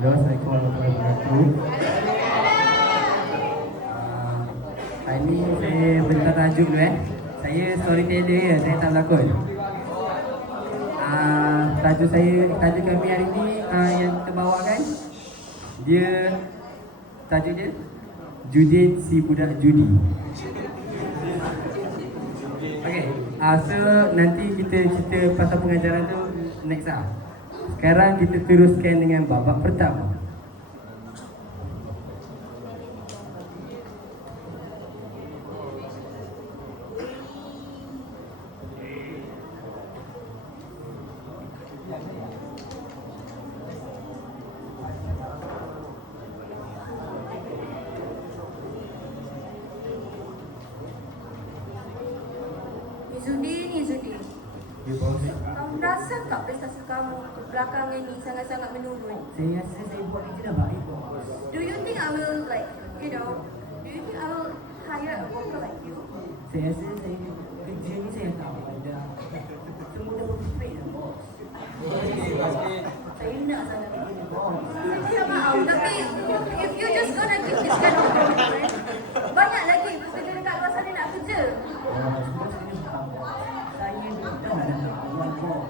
Halo, Assalamualaikum warahmatullahi wabarakatuh. Hari ni saya bentang tajuk dulu Saya storyteller ya, saya tak lakon. Tajuk kami hari ni yang kita bawakan tajuk dia Judin si budak judi. Okay, so nanti kita cerita pasal pengajaran tu next lah. Sekarang kita teruskan dengan babak pertama. Izzuddin, Ya, bos. kamu rasa tak prestasi kamu belakangan ini sangat-sangat menurun? Saya rasa saya buat kerja dah baik, bos. Do you think I will hire a worker like you? Saya rasa kerja ni saya tak ada. Semua dah perfect dah, bos. Saya nak sangat kerja ni, bos. Saya maaf, tapi if you just gonna give this kind of commitment, banyak lagi pekerja dekat luar sana nak kerja. Bos kena tahu. Saya dah awal, bos.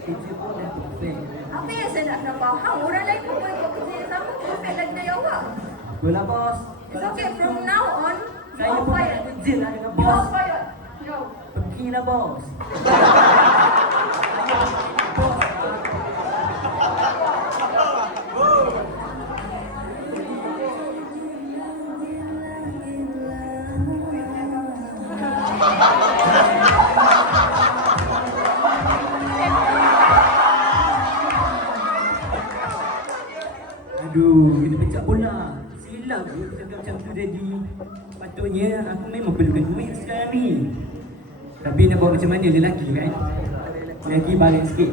Kerja pun dah perfect. Apa yang saya nak kena faham, orang lain pun boleh buat kerja yang sama, perfect lagi dari awak. Apalah, bos. It's okay, from now on, you Saya are pun nak fired. kerja lah dengan You bos. are fired. Go. Pergilah, bos. Aduh, kena pecah bola. Silap aku cakap macam tu tadi. Patutnya aku memang perlukan duit sekarang ni. Tapi nak buat macam mana lelaki kan? Lelaki balik sikit.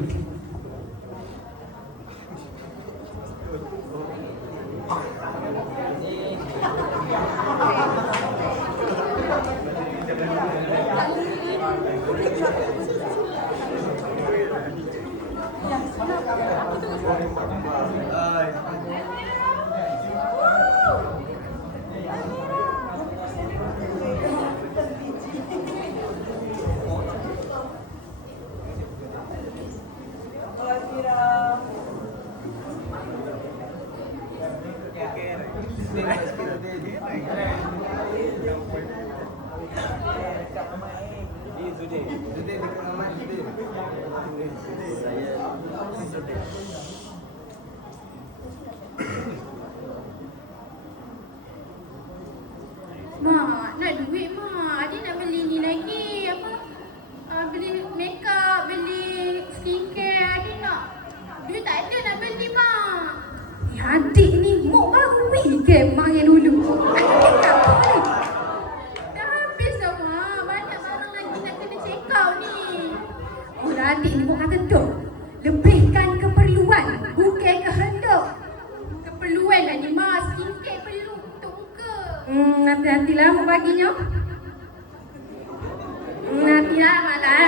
Mak, nak duit mak. Adik nak beli ni lagi. Beli makeup, beli skincare. Adik nak. Duit tak ada nak beli mak. Adik ni mak baru weekend mak yang dulu. Adik tak boleh. Dah habis dah mak. Banyak barang lagi nak kena check out ni. Oh dah adik ni mak kata tu. Lebihkan keperluan. Bukan kehendak. Keperluan lah ni mak. Skincare perlu untuk muka. Nanti-nantilah mak baginya. Nantilah mak lah.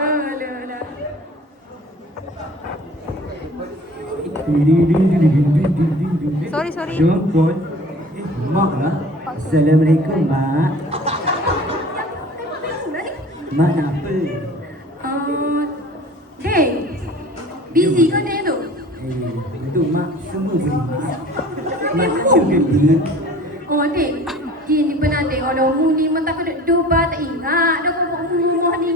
Alah. Sorry. Jemput. Mak lah. Assalamualaikum, mak. Mak nak apa? Hey, busy kau dia tu? Itu mak semua beri mak. Mak cuba beli. Oh, dek. Dia ni pernah tengok dah umur ni. Mentah kau duduk doba tak ingat. Dah kau buat umur ni.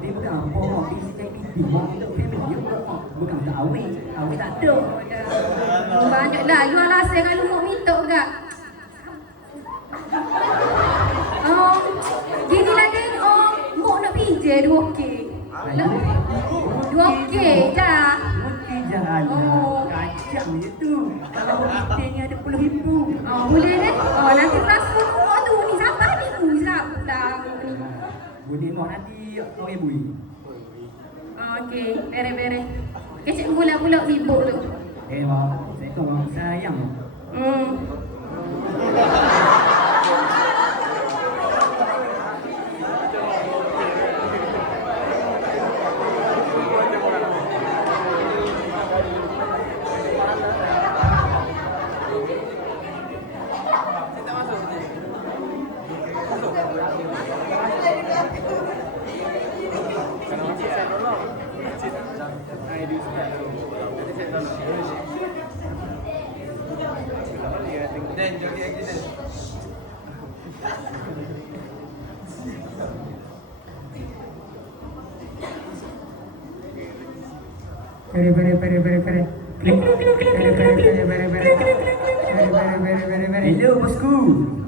Dia bukan apa, mak. Dia cakap itu, mak. Untuk family, mak. Bukan untuk awet. Awet tak ada. Banyaklah. You alasan kalau mak minta ke? Dia ni lagi mak nak pijak 2K. 2K dah. Okey jangan. Kacang je tu. Kalau kita ni ada RM10,000. Boleh deh. Nanti transfer mak tu ni siapa ni? Siapa ni? Boleh mak nanti orang bui. Okey, beres-beres. Kecik pula sibuk tu. Mak, saya kau orang sayang. Very, very, very, very, very. Very, very, very, very, very. Very, very, very, very, very. Hello bosku.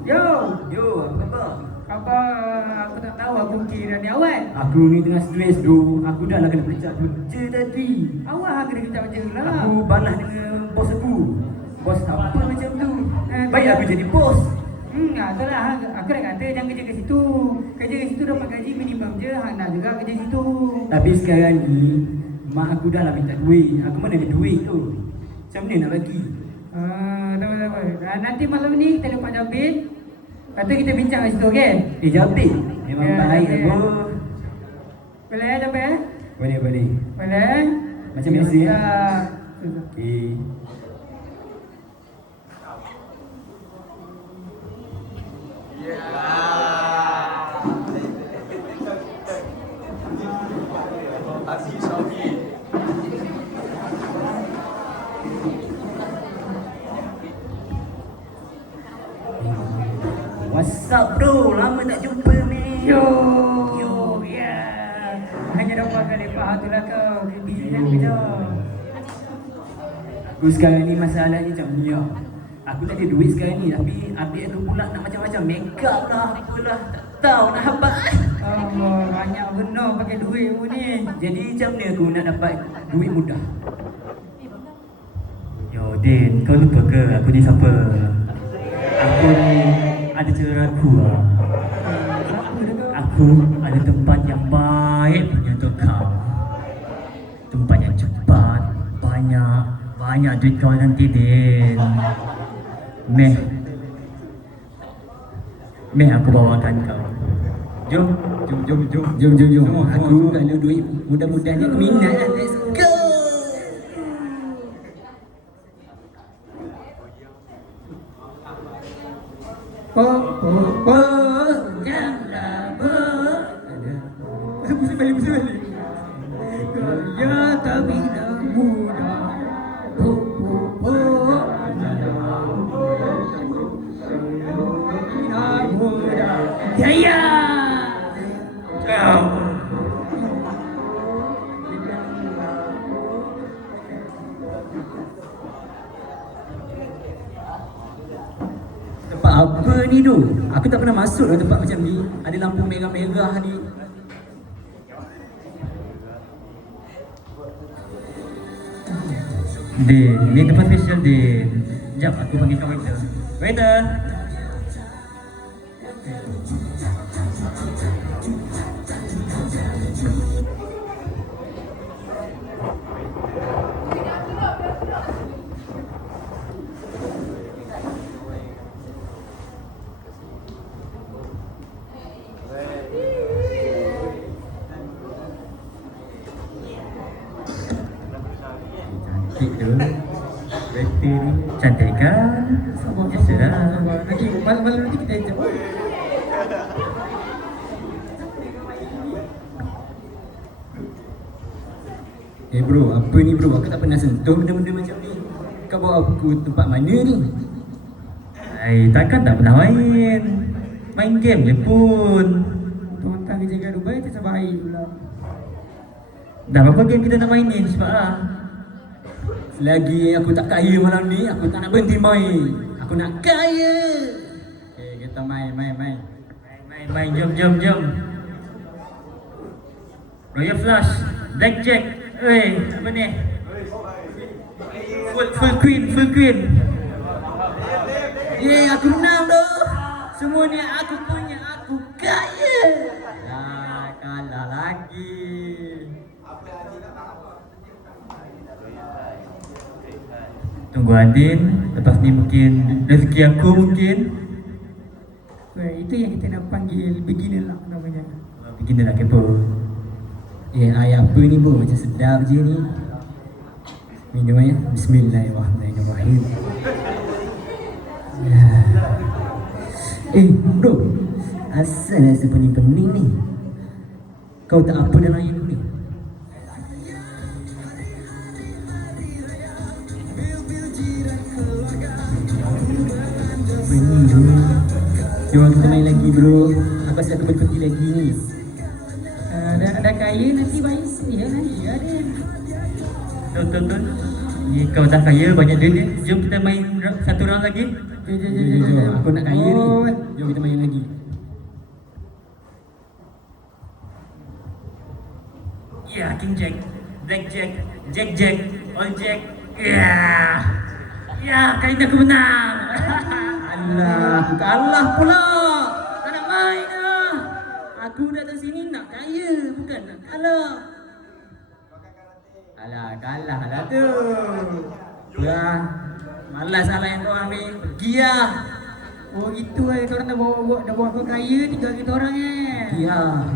Yo, Yo, apa khabar? khabar aku tak tahu aku kira ni awal. Aku ni tengah stres bro. Aku dah lah kena pecat kerja tadi. Awal kena kita macam lah. Aku balas dengan bos aku. Bos apa macam tu? Baik aku jadi bos. Itulah. Aku dah kata jangan kerja kat situ. Kerja kat situ dapat gaji minimum je. Hang nak juga kerja situ. Tapi sekarang ni mak aku dah lah minta duit. Aku mana ada duit tu? Macam mana nak bagi? Tak. Nanti malam ni kita lepak Jabin. Lepas tu kita bincang kat situ, okey? Jabin. Memang Ya, baik ya. bro. Boleh Jabin? Boleh, boleh. Boleh? Macam biasa ya? Ya. Okay. What's up bro? Lama tak jumpa ni. Yo, ya. Hanya dapat kali lepak tu lah kau. Busy nak kerja. Aku sekarang ni masalahnya macam ni lah. Aku tak ada duit sekarang ni. Tapi update tu pula nak macam-macam make up lah, apalah. Tak tahu nak habaq. Allah, banyak benar pakai duit mu ni. Jadi macam mana aku nak dapat duit mudah? Yo Din, kau lupa ke aku ni siapa? Aku ni ada cara aku lah. Siapa dia kau? Aku ada tempat yang baik punya untuk kau. Tempat yang cepat, banyak duit kau nanti Din. Meh aku bawakan kau. Jom. Aku kalau duit mudah-mudahnya aku minat lah. Let's go. Janganlah Pusing balik. Ya tapi tak mudah. Ya. Tempat apa ni tu? Aku tak pernah masuk lah tempat macam ni. Ada lampu merah-merah ni. Din, ni tempat special Din. Sekejap aku panggil kau waiter. Waiter! Cantik tu. Waiter ni cantik kan? Biasalah. Nanti malam-malam nanti kita jumpa. Bro, apa ni bro? Aku tak pernah sentuh benda-benda macam ni. Kau bawa aku tempat mana ni? Takkan tak pernah main. Main game je pun. Tuan-tuan kerja kat Dubai tu sebaik pula. Dah berapa game kita nak main ni? Cepatlah. Selagi aku tak kaya malam ni, aku tak nak berhenti main. Aku nak kaya. Okay, kita main. Main, jom. Royal Flush, Blackjack. Apa ni? Full queen. Aku menang tu. Semua ni aku punya, aku kaya. Kalah lagi. Tunggu Adin, lepas ni mungkin rezeki aku mungkin. Itu yang kita nak panggil beginner lah namanya. Beginner lah kepo. Air apa ni bro? Macam sedap je ni. Minum ya. Bismillahirrahmanirrahim. Bro, asal rasa pening-pening ni? Kau tak apa dalam air ni? Pening tu. Jom kita main lagi bro. Aku rasa aku boleh pergi lagi ni. Dah kaya nanti baik. Ya nanti ada. Betul. Ni kau dah kaya banyak duit ni. Jom kita main satu round lagi. Jom. Aku nak kaya ni. Jom kita main lagi. Ya, King Jack, Black Jack, Jack, All Jack. Ya, kali ini aku menang. Alah, aku kalah pula. Tak nak main lah. Aku datang sini nak kaya, bukan nak kalah. Alah, kalah lah tu. Ya, malas lah yang korang ni. Pergi lah. Oh gitu lah, kita orang dah bawa kau kaya, tinggal kita orang Ya.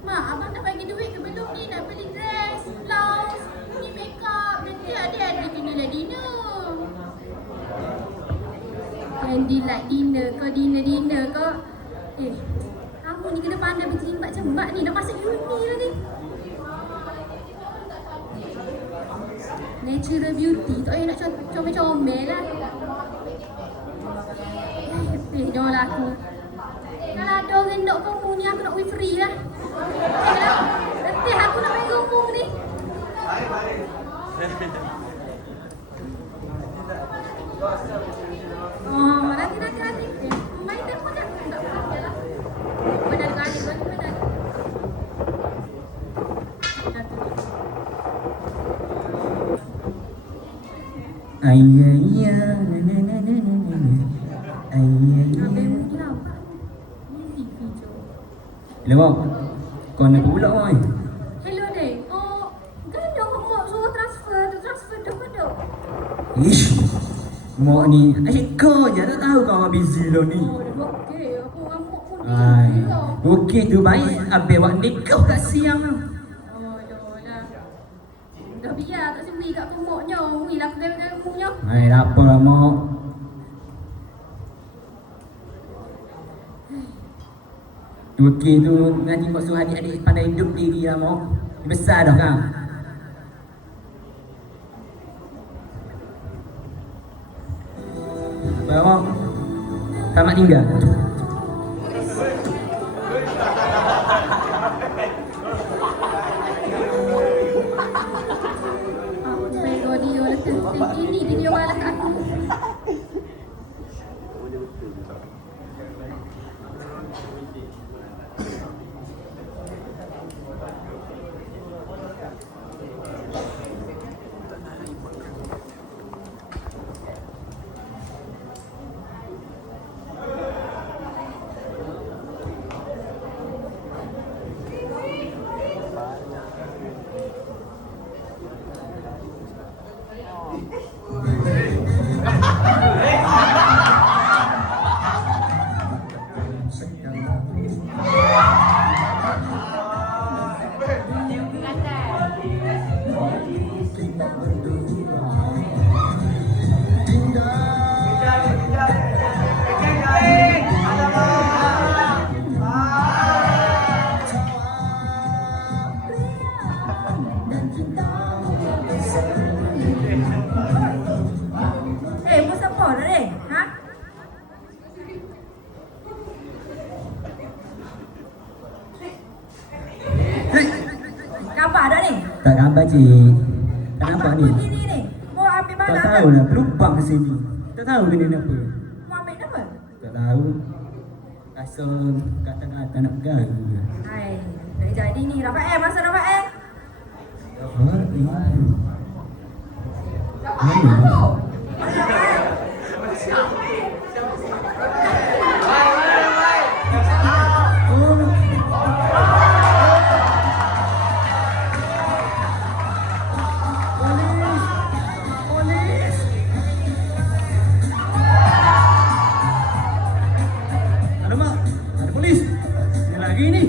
Mak, abang tak bagi duit ke belum ni nak beli dress, blouse, ni makeup. Nanti ada candlelight dinner. Candlelight dinner kau, dinner kau. Kamu ni kena pandai berjimbat cembak ni. Dah masuk uni lah ni. Natural beauty, tak payah nak comel-comel lah. Jangan lah aku. Kalau ada orang nak kamu ni, aku nak win free lah. Letih aku nak main rumah ni. Oh, nanti. Main telefon dah. Tak apa lah. Benar kali, benar. Ayah, Hello, kau nak pula oi. Hello dek. Oh, kan dah mak suruh transfer dah pada. Ish. Mak ni asyik kau je tak tahu kau orang busy lah ni. Oh, dah okey. Aku ngamuk pun Ai. dia. Okey tu baik. Habis awak nikah kat siang tu. Oh, dah. Dah biar tak sewi kat kumuknya. Ui lah aku dari kumuknya. Hai, apa lah mak. Okey tu nanti mak suruh adik-adik pandai hidup diri lah mak. Besar dah kan. Bawa tamat tinggal. Pero dia letak ini dia balas kat aku. Tak gambar cik. Kenapa ni? Begini ni. Mau ambil Tak barang tahu lah, pelumpang ke sini. Tak tahu benda ni apa. Mau ambil apa? Tak tahu. So, kata-kata nak bergaul. Hai, dah jadi ni. Rafael, masa Rafael? Alamak, ada polis. Dia lagi ni.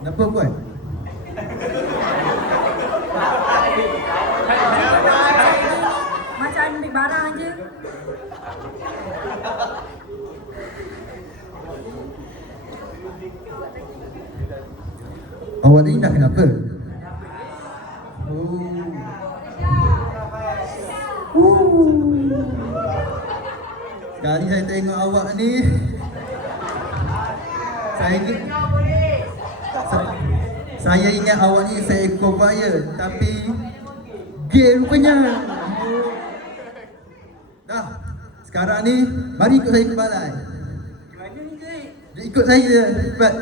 Kenapa buat? Macam ambil barang je. Awak ni dah kenapa? Sekali saya tengok awak ni, saya ingat awak ni seekor buaya, tapi gay rupanya. Dah, sekarang ni mari ikut saya ke balai. Dia ikut saya cepat.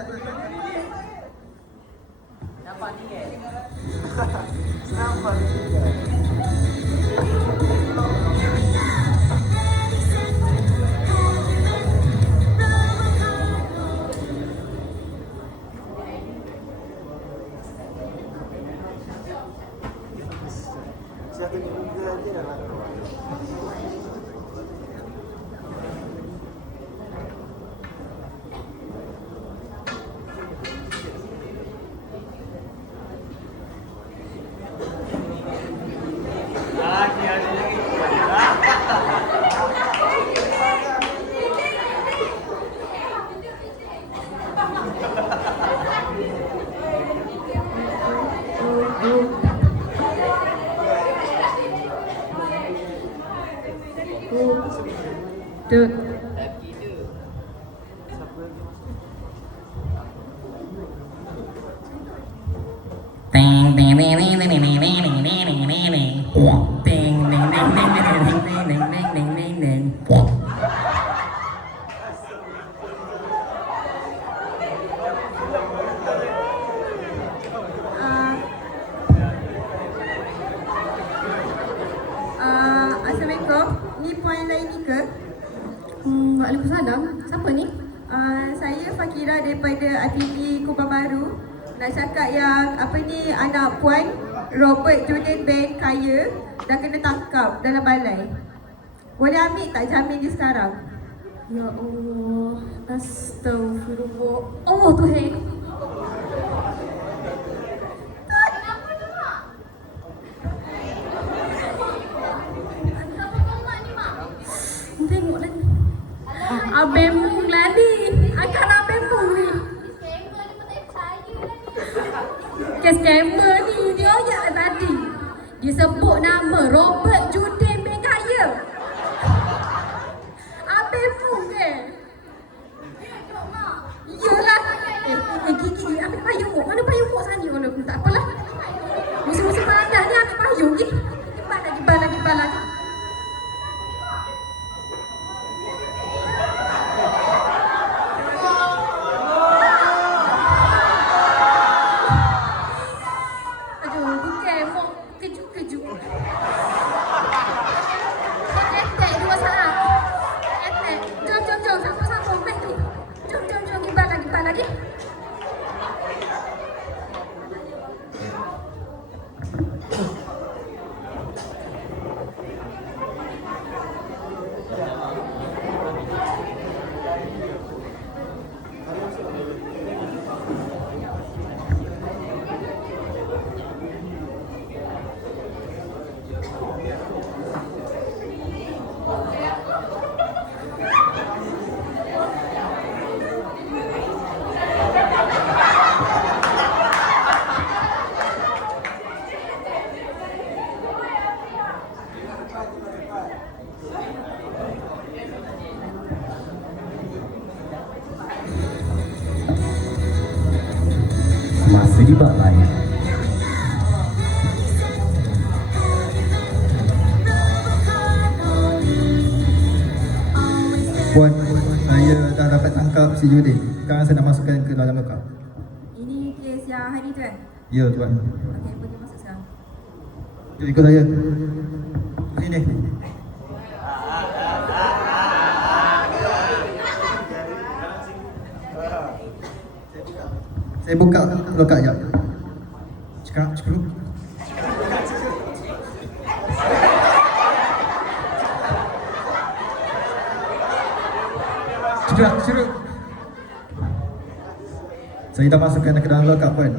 Dud. Ting ting ting ting ting ting ting ting ting ting ting ting ting ting ting ting ting ting ting. Assalamualaikum. Ni puan lain ni ke? Waalaikumsalam. Siapa ni? Saya Fakira daripada aktiviti Kubah Baru. Nak cakap yang apa ni, anak puan Robert Julian Ben kaya dah kena tangkap dalam balai. Boleh ambil tak jamin dia sekarang? Ya Allah. Astaghfirullah. Oh Tuhan. Kenapa tu, Mak? Kenapa kau Mak ni, Mak? Tengok lagi. Abang Mung lagi. Akan Abang Mung ni. Scammer ni pun tak percaya lah ni. Kes scammer ni dia ayat lah tadi. Dia sebut nama Robert Julian Ben kaya. Abang Mung ke? Duduk, Mak. Iyalah. Gigi ambil payung Muk. Mana payung Muk sana? Oh, tak apalah. Musuh-musuh panas ni ambil payung je. Gibal lagi. Aduh, bukan Muk. Kejut. Attack dua saat. Attack. Jom. Sambung. Baik tu. Jom. Gibal lagi. Seri Balai. Puan, saya dah dapat tangkap si Judi. Sekarang saya nak masukkan ke dalam lokap. Ini kes yang hari tu kan? Ya, tuan. Okey, pergi masuk sekarang. Jom ikut saya. Sini. Saya buka lokap sekejap. Cekak, cekak. Cekak, cekak. Saya dah masukkan ke dalam lokap, puan.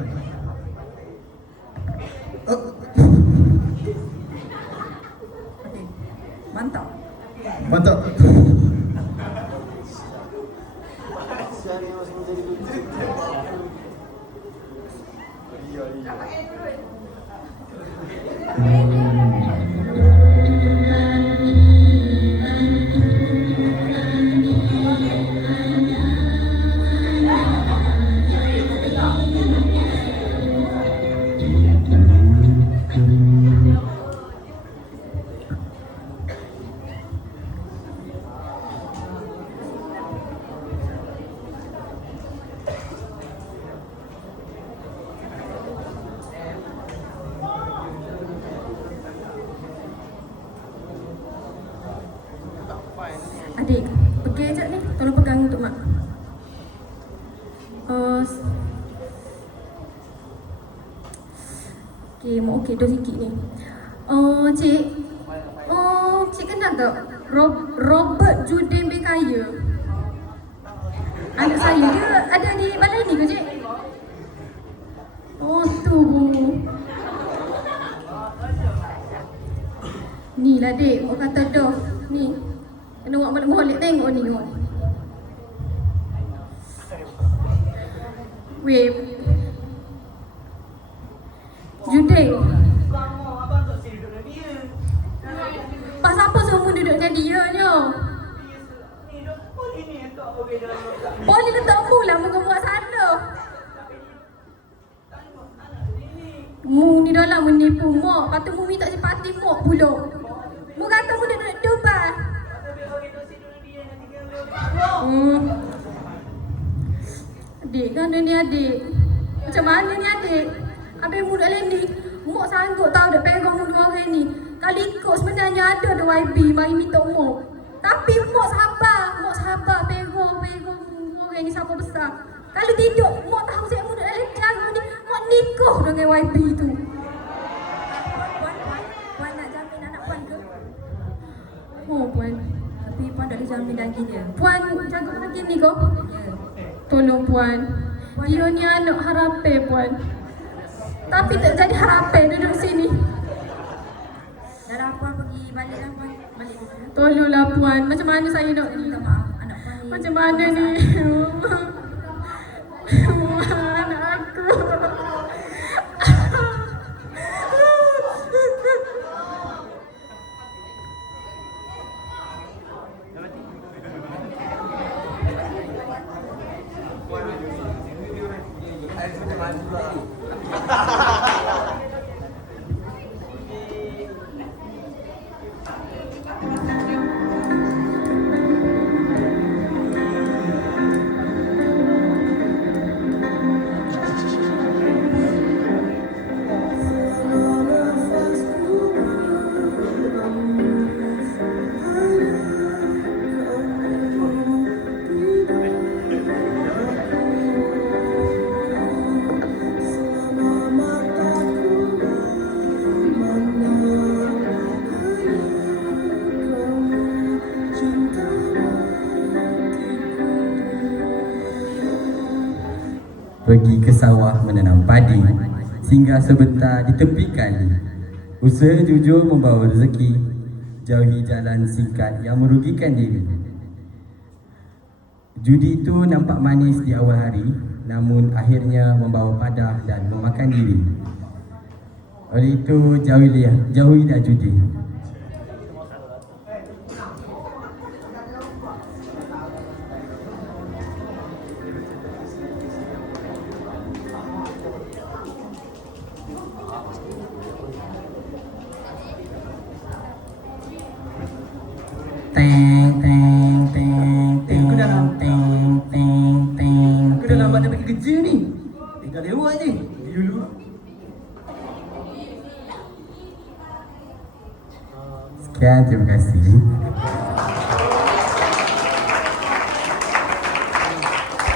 Oh. Okey. Mantap. Mantap. Adik, pergi ajak ni. Tolong pegang untuk mak. Okey, mak okey dah sikit ni. Cik. Cik kenal tak? Robert Judin Bekaya. Anak saya dia ada di balai ni ke, cik? Oh, tu. Ni lah, dek. Orang kata dah. Ni. Kena buat balik-balik tengok ni. Weh. Judin. Pasal apa semua duduk dengan dia ni? Boleh letak mu lah muka buat sana. Mu ni dah lah menipu mak. Lepas tu mu minta simpati mak pula. Mu kata mu duduk Dubai. Adik kan ni adik. Macam mana ni adik? Habis mu dah ni. Mak sanggup tahu dah pegang mu dua orang ni. Kalau ikut sebenarnya ada YB mari minta mak. Tapi mak sabar. Mak sabar pegang orang ni siapa besar. Kalau tidak mak tahu saya mu dah jaga ni. Mak nikah dengan YB tu. Puan nak jamin anak puan ke? Oh puan. Tapi puan dah jamin lagi dia. Puan jaga lagi ni kau? Ya. Tolong puan. Dia ni anak harapan puan. Tapi tak jadi harapan duduk sini. Dah lah puan pergi balik lah puan. Balik. Tolonglah puan. Macam mana saya nak ni? Minta maaf anak puan ni. Macam mana ni? Anak aku. Pergi ke sawah menanam padi, singgah sebentar di tepi kali. Usaha jujur membawa rezeki, jauhi jalan singkat yang merugikan diri. Judi itu nampak manis di awal hari, namun akhirnya membawa padah dan memakan diri. Oleh itu jauhilah judi. Teng teng teng teng Aku dah lambat. teng teng teng. Aku dah lambat nak pergi kerja ni. Tinggal lewat je. Pergi dulu. Sekian, terima kasih.